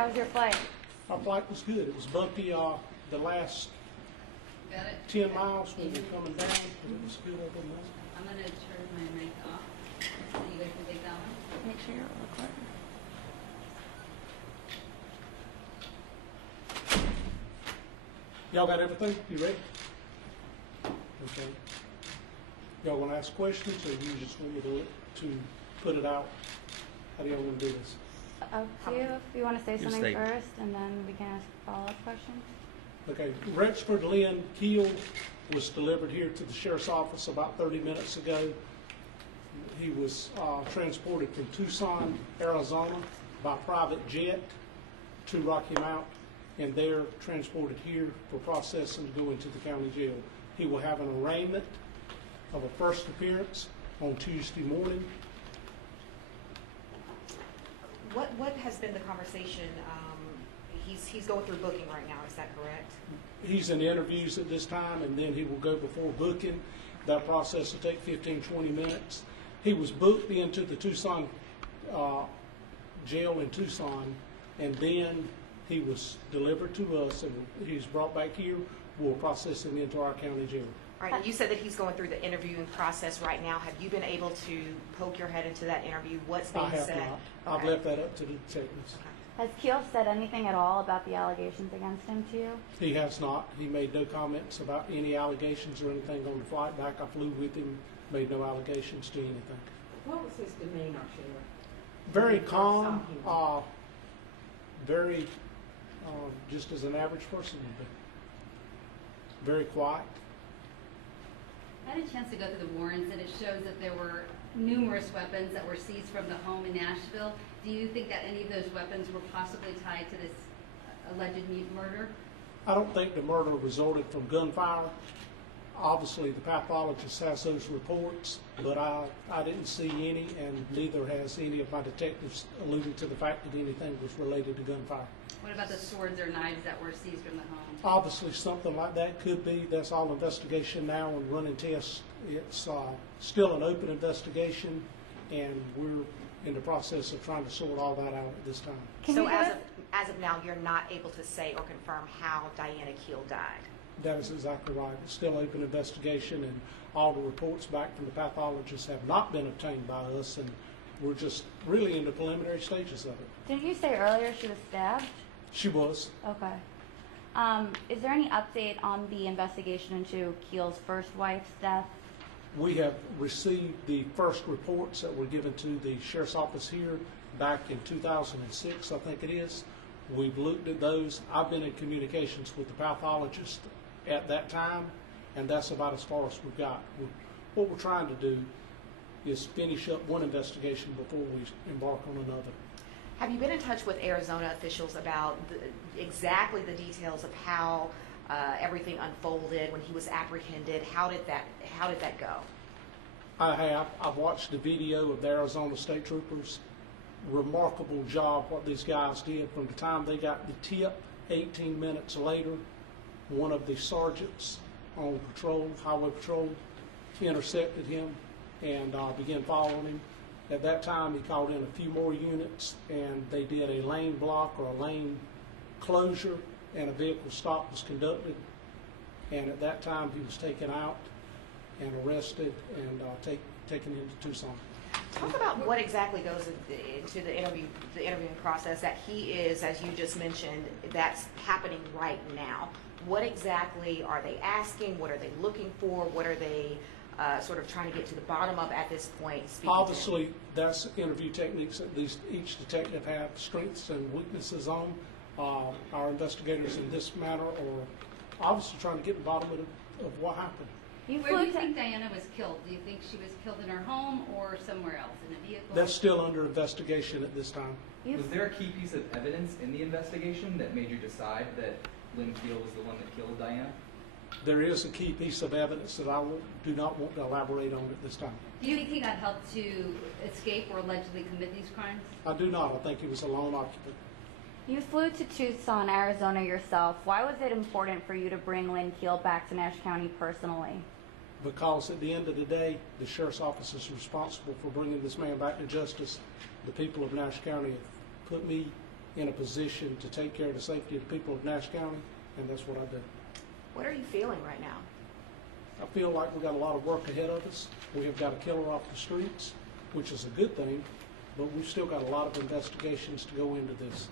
How was your flight? Our flight was good. It was bumpy the last 10 miles when we were coming down, but it was good over there. I'm going to turn my mic off so you guys can take that one. Make sure you're recording. Y'all got everything? You ready? Okay. Y'all want to ask questions, or you just want me to put it out? How do y'all want to do this? Up to you. If you want to say Just something say- first, and then we can ask follow-up questions. Okay. Rexford Lynn Keel was delivered here to the sheriff's office about 30 minutes ago. He was transported from Tucson, Arizona by private jet to Rocky Mount, and they're transported here for processing to go into the county jail. He will have an arraignment of a first appearance on Tuesday morning. What has been the conversation? He's going through booking right now. Is that correct? He's in interviews at this time, and then he will go before booking. That process will take 15-20 minutes. He was booked into the Tucson jail in Tucson, and then he was delivered to us, and he's brought back here. We'll process him into our county jail. All right. You said that he's going through the interviewing process right now. Have you been able to poke your head into that interview? What's being I have said? not. I've left that up to the detectives. Okay. Has Keel said anything at all about the allegations against him to you? He has not. He made no comments about any allegations or anything on the flight back. I flew with him, made no allegations to anything. What was his demeanor, Sheriff? Very When you first calm, saw him? very, just as an average person would be. Very quiet. I had a chance to go through the warrants, and it shows that there were numerous weapons that were seized from the home in Nashville. Do you think that any of those weapons were possibly tied to this alleged murder? I don't think the murder resulted from gunfire. Obviously, the pathologist has those reports, but I didn't see any, and neither has any of my detectives alluded to the fact that anything was related to gunfire. What about the swords or knives that were seized from the home? Obviously, something like that could be. That's all investigation now and running tests. It's still an open investigation, and we're in the process of trying to sort all that out at this time. So as of now, you're not able to say or confirm how Diana Keel died. That is exactly right. It's still open investigation, and all the reports back from the pathologists have not been obtained by us, and we're just really in the preliminary stages of it. Didn't you say earlier she was stabbed? She was. Okay. Is there any update on the investigation into Keel's first wife's death? We have received the first reports that were given to the sheriff's office here back in 2006, I think it is. We've looked at those. I've been in communications with the pathologist at that time, and that's about as far as we've got. What we're trying to do is finish up one investigation before we embark on another. Have you been in touch with Arizona officials about exactly the details of how everything unfolded when he was apprehended? How did that go? I have. I've watched the video of the Arizona State Troopers. Remarkable job what these guys did from the time they got the tip. 18 minutes later, one of the sergeants on patrol, highway patrol, intercepted him and began following him. At that time, he called in a few more units, and they did a lane block or a lane closure, and a vehicle stop was conducted. And at that time, he was taken out and arrested and taken into Tucson. Talk about what exactly goes into the interviewing process that he is, as you just mentioned, that's happening right now. What exactly are they asking? What are they looking for? What are they sort of trying to get to the bottom of at this point? Obviously, that's interview techniques that each detective have strengths and weaknesses on. Our investigators in this matter are obviously trying to get to the bottom of what happened. Where do you think Diana was killed? Do you think she was killed in her home or somewhere else, in a vehicle? That's still under investigation at this time. Was there a key piece of evidence in the investigation that made you decide that Lynn Keel was the one that killed Diana? There is a key piece of evidence that I do not want to elaborate on at this time. Do you think he got help to escape or allegedly commit these crimes? I do not. I think he was a lone occupant. You flew to Tucson, Arizona yourself. Why was it important for you to bring Lynn Keel back to Nash County personally? Because at the end of the day, the sheriff's office is responsible for bringing this man back to justice. The people of Nash County have put me in a position to take care of the safety of the people of Nash County, and that's what I do. What are you feeling right now? I feel like we've got a lot of work ahead of us. We have got a killer off the streets, which is a good thing, but we've still got a lot of investigations to go into this.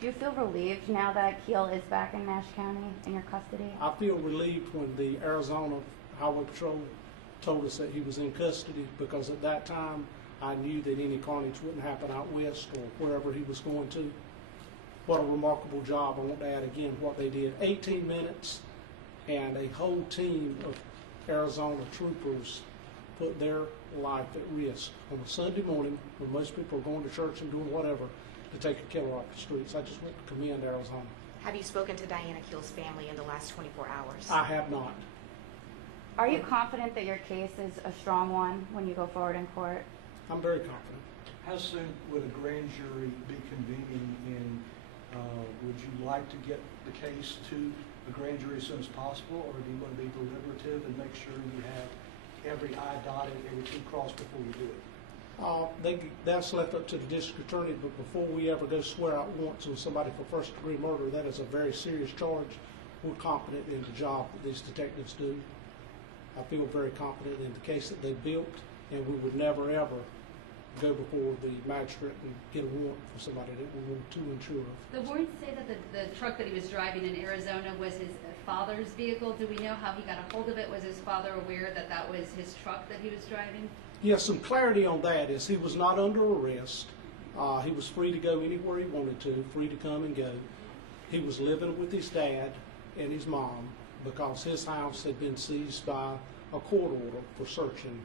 Do you feel relieved now that Keel is back in Nash County in your custody? I feel relieved when the Arizona Highway Patrol told us that he was in custody, because at that time I knew that any carnage wouldn't happen out west or wherever he was going to. What a remarkable job. I want to add again what they did. 18 minutes, and a whole team of Arizona troopers put their life at risk on a Sunday morning when most people are going to church and doing whatever to take a killer off the streets. I just want to commend Arizona. Have you spoken to Diana Keel's family in the last 24 hours? I have not. Are you confident that your case is a strong one when you go forward in court? I'm very confident. How soon would a grand jury be convening, and would you like to get the case to the grand jury as soon as possible, or do you want to be deliberative and make sure you have every I dotted, every T crossed before you do it? That's left up to the district attorney, but before we ever go swear out warrants on somebody for first-degree murder, that is a very serious charge. We're confident in the job that these detectives do. I feel very confident in the case that they built, and we would never, ever go before the magistrate and get a warrant for somebody that we were too unsure of. The warrants say that the truck that he was driving in Arizona was his father's vehicle. Do we know how he got a hold of it? Was his father aware that that was his truck that he was driving? Yes, some clarity on that is he was not under arrest. He was free to go anywhere he wanted to, free to come and go. He was living with his dad and his mom because his house had been seized by a court order for searching.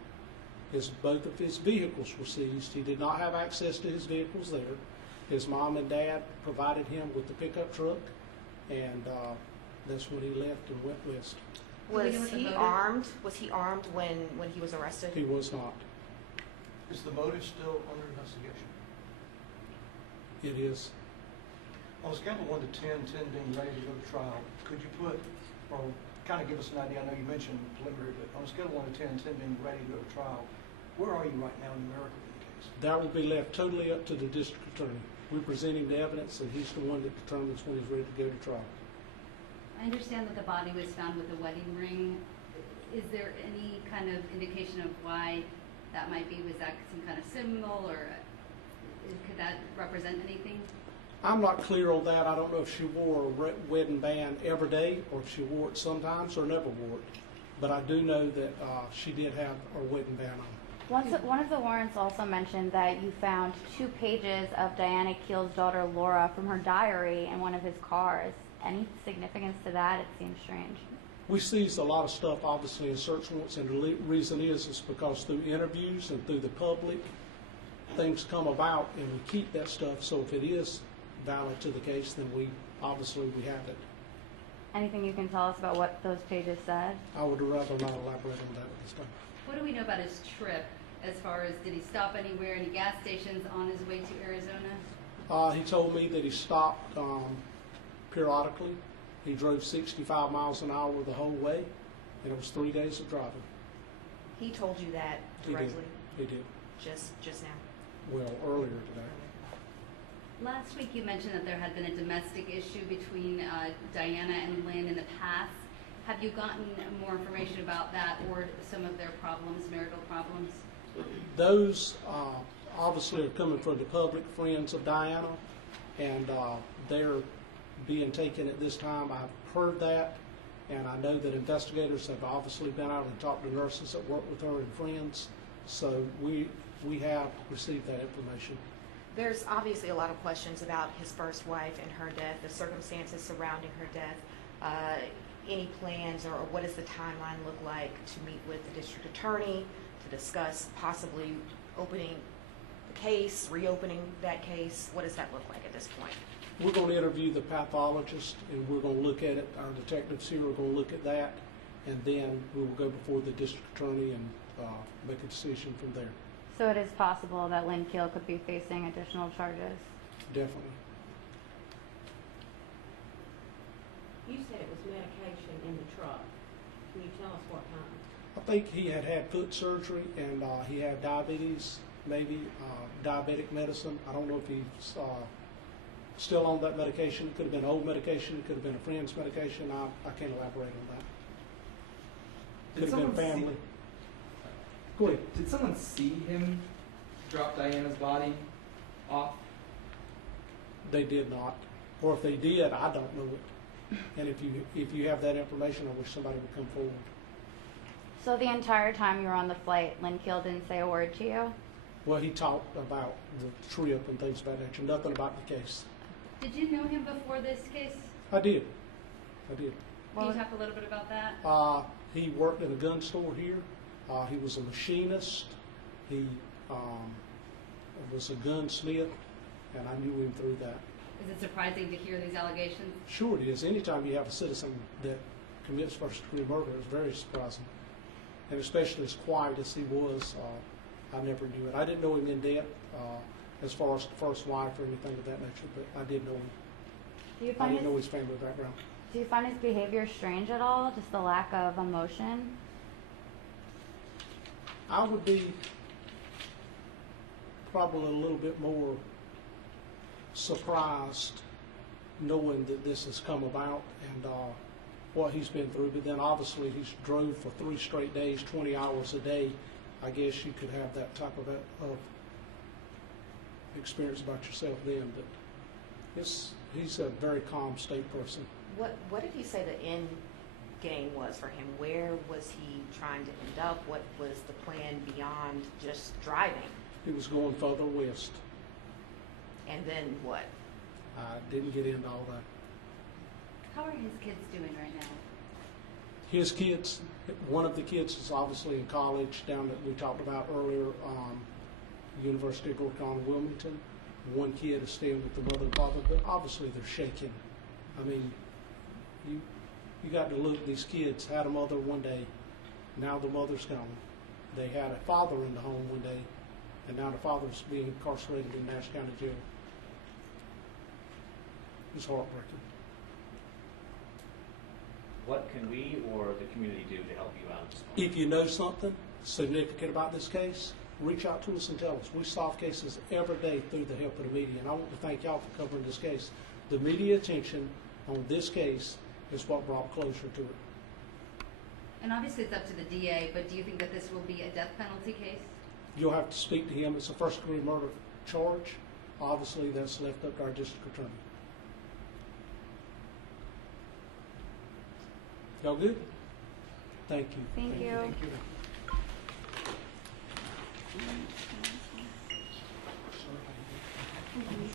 Both of his vehicles were seized. He did not have access to his vehicles there. His mom and dad provided him with the pickup truck, and that's when he left and went west. Was he armed? Was he armed when he was arrested? He was not. Is the motive still under investigation? It is. On a scale of 1 to 10, 10 being ready to go to trial, could you put, or kind of give us an idea, I know you mentioned preliminary, but on a scale of 1 to 10, 10 being ready to go to trial, where are you right now numerically in the case? That will be left totally up to the district attorney. We present him the evidence, and he's the one that determines when he's ready to go to trial. I understand that the body was found with a wedding ring. Is there any kind of indication of why that might be? Was that some kind of symbol, or could that represent anything? I'm not clear on that. I don't know if she wore a wedding band every day or if she wore it sometimes or never wore it. But I do know that she did have her wedding band on. One of the warrants also mentioned that you found 2 pages of Diana Keel's daughter Laura from her diary in one of his cars. Any significance to that? It seems strange. We seized a lot of stuff, obviously, in search warrants, and the reason is because through interviews and through the public, things come about, and we keep that stuff. So if it is valid to the case, then we have it. Anything you can tell us about what those pages said? I would rather not elaborate on that at this time. What do we know about his trip, as far as did he stop anywhere, any gas stations on his way to Arizona? He told me that he stopped periodically. He drove 65 miles an hour the whole way, and it was 3 days of driving. He told you that directly? He did. Just now? Well, earlier today. Last week you mentioned that there had been a domestic issue between Diana and Lynn in the past. Have you gotten more information about that or some of their problems, marital problems? Those obviously are coming from the public friends of Diana, and they're being taken at this time. I've heard that, and I know that investigators have obviously been out and talked to nurses that work with her and friends, so we have received that information. There's obviously a lot of questions about his first wife and her death, the circumstances surrounding her death. Any plans, or what does the timeline look like to meet with the district attorney to discuss possibly opening the case, reopening that case? What does that look like at this point? We're going to interview the pathologist, and we're going to look at it. Our detectives here are going to look at that, and then we will go before the district attorney and make a decision from there. So it is possible that Lynn Keel could be facing additional charges? Definitely. You said it was medication in the truck. Can you tell us what kind? I think he had foot surgery, and he had diabetes, maybe diabetic medicine. I don't know if he's still on that medication. It could have been old medication, it could have been a friend's medication. I can't elaborate on that. Could have been family. Go ahead. Did someone see him drop Diana's body off? They did not. Or if they did, I don't know it. And if you have that information, I wish somebody would come forward. So the entire time you were on the flight, Lynn Keel didn't say a word to you? Well, he talked about the trip and things of that nature, nothing about the case. Did you know him before this case? I did. Can you talk a little bit about that? He worked in a gun store here. He was a machinist. He was a gunsmith, and I knew him through that. Is it surprising to hear these allegations? Sure it is. Anytime you have a citizen that commits first-degree murder, it's very surprising. And especially as quiet as he was, I never knew it. I didn't know him in depth as far as the first wife or anything of that nature, but I did know him. I didn't know his family background. Do you find his behavior strange at all? Just the lack of emotion? I would be probably a little bit more surprised knowing that this has come about and what he's been through. But then obviously he's drove for 3 straight days, 20 hours a day. I guess you could have that type of experience about yourself then. But he's a very calm state person. What did he say the end game was for him? Where was he trying to end up? What was the plan beyond just driving? He was going further west. And then what? I didn't get into all that. How are his kids doing right now? His kids, one of the kids is obviously in college down that we talked about earlier, University of North Carolina, Wilmington. One kid is staying with the mother and father, but obviously they're shaking. I mean, you got to look, these kids had a mother one day, now the mother's gone. They had a father in the home one day, and now the father's being incarcerated in Nash County Jail. It's heartbreaking. What can we or the community do to help you out? If you know something significant about this case, reach out to us and tell us. We solve cases every day through the help of the media, and I want to thank y'all for covering this case. The media attention on this case is what brought closure to it. And obviously it's up to the DA, but do you think that this will be a death penalty case? You'll have to speak to him. It's a first-degree murder charge. Obviously, that's left up to our district attorney. Y'all good? Thank you. Thank you. Thank you.